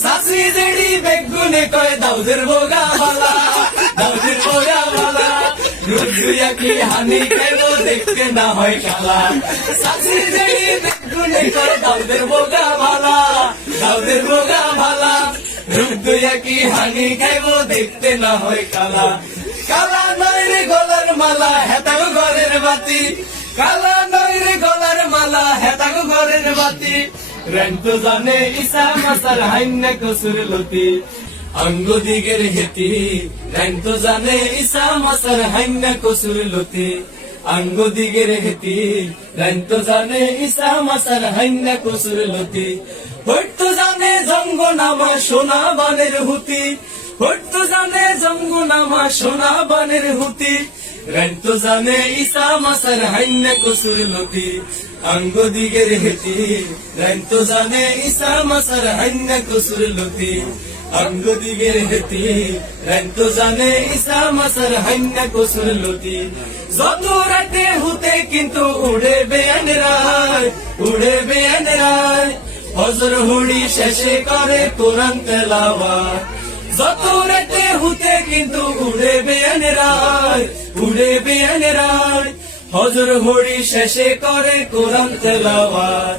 সাসি জেডি বেগুনে কয় দাউদের বোগা ভালা, দাউদের বোগা ভালা, রুদ্রিয়া কি হানি খাইব দেখতে না হয় কালা। সাসি জেডি বেগুনে কয় দাউদের বোগা ভালা, দাউদের বোগা ভালা, রুদ্রিয়া কি হানি খাইব দেখতে না হয় কালা। কালা নয় রে গলার মালা হেতাগো ঘরের বাতি, কালা নয় রে গলার মালা হেতাগো ঘরের বাতি, রেন্তো জানে ইসা মাসার হাইন্না কসুর লতি, অঙ্গ দিগের হেতি রেন্তো জানে ইসা মাসার হাইন্না কসুর লতি, অঙ্গ দিগের হেতি রেন্তো জানে ইসা মাসার হাইন্না কসুর লতি, হইতো জানে জঙ্গ নামা সোনা বানের হুতি, হইতো জানে জঙ্গ নামা সোনা বানের হুতি, রেন্তো জানে ইসা মাসার হাইন্না কসুর লতি, অঙ্গ দিগের হেতি রেন্তো জানে ইসা মাসার হাইন্না কসুর লতি, অঙ্গ দিগের হেতি রেন্তো জানে ইসা মাসার হাইন্না কসুর লতি। যত রাতে হুতে কিন্তু উড়ে বেয়ান রায়, উড়ে বেয়ান রায়, হজর হুড়ি শেষে করে কোরআন তেলাওয়াত, যত রাতে হুতে কিন্তু উড়ে বেয়ান রায়, উড়ে বেয়ান রায়, হজর হুড়ি শেষে করে কোরআন তেলাওয়াত।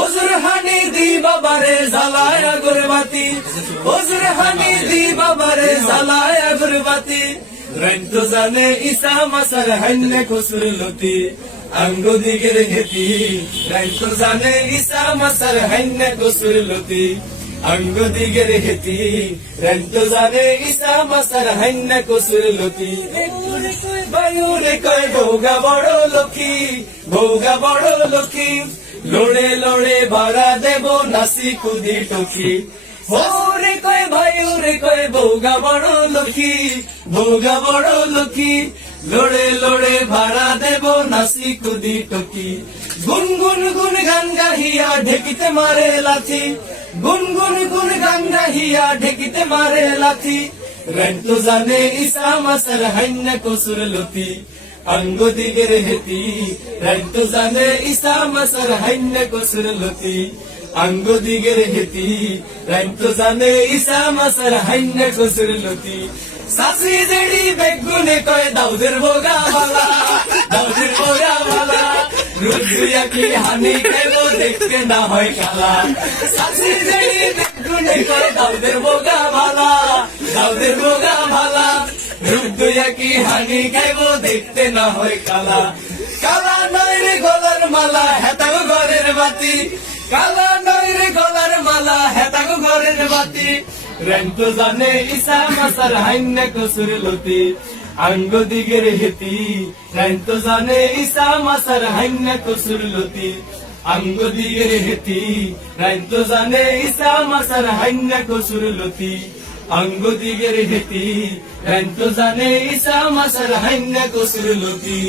ওজর হানি দি বাবারে জ্বালায় আগরবাতি, ওজর হানি দি বাবারে জ্বালায় আগরবাতি, রেন্তো জানে ইসা মাসার হাইন্না কসুর লতি, অঙ্গ দিগের হেতি রেন্তো জানে ইসা মাসার হাইন্না কসুর লতি, অঙ্গ দিগের হেতি রেন্তো জানে ইসা মাসার হাইন্না কসুর লতি। বায়ুরে কয় ভোগা বড় লক্ষ্মী, ভোগা বড় লক্ষ্মী, লোড়ে লোড়ে ভাড়া দেব নাসি কুদি টকি, হোরে কয় ভাইরে কয় ভোগা বড় লক্ষ্মী, ভোগা বড় লক্ষ্মী, লোড়ে লোড়ে ভাড়া দেব নাসি কুদি টকি, গুনগুন গুন গান গাহিয়া ঢেকিতে মারে লাথি, গুনগুন গুন গান গাহিয়া ঢেকিতে মারে লাথি, রেন্তো জানে ইসা মাসার হাইন্না কসুর লতি, অঙ্গ দিগের হেতি রেন্তো জানে ইসা মাসার হাইন্না কসুর লতি, অঙ্গ দিগের হেতি রেন্তো জানে ইসা মাসার হাইন্না কসুর লতি। সাসি জেডি বেগুনে কয় দাউদের বোগা ভালা, দাউদের বোগা ভালা, রুদ্রিয়া কি হানি খাইব দেখতে না হয় কালা। সাসি জেডি বেগুনে কয় দাউদের বোগা ভালা, দাউদের বোগা ভালা, রুদ্রিয়া কি হানি খাইব দেখতে না হয় কালা। কালা নয় রে গলার মালা হেতাগো ঘরের বাতি, কালা নয় রে গলার মালা হেতাগো ঘরের বাতি, রেন্তো জানে ইসা মাসার হাইন্না কসুর লতি, অঙ্গ দিগের হেতি রেন্তো জানে ইসা মাসার হাইন্না কসুর লতি, অঙ্গ দিগের হেতি রেন্তো জানে ইসা মাসার হাইন্না কসুর লতি, অঙ্গ দিগের হেতি রেন্তো জানে ইসা মাসার হাইন্না কসুর লতি।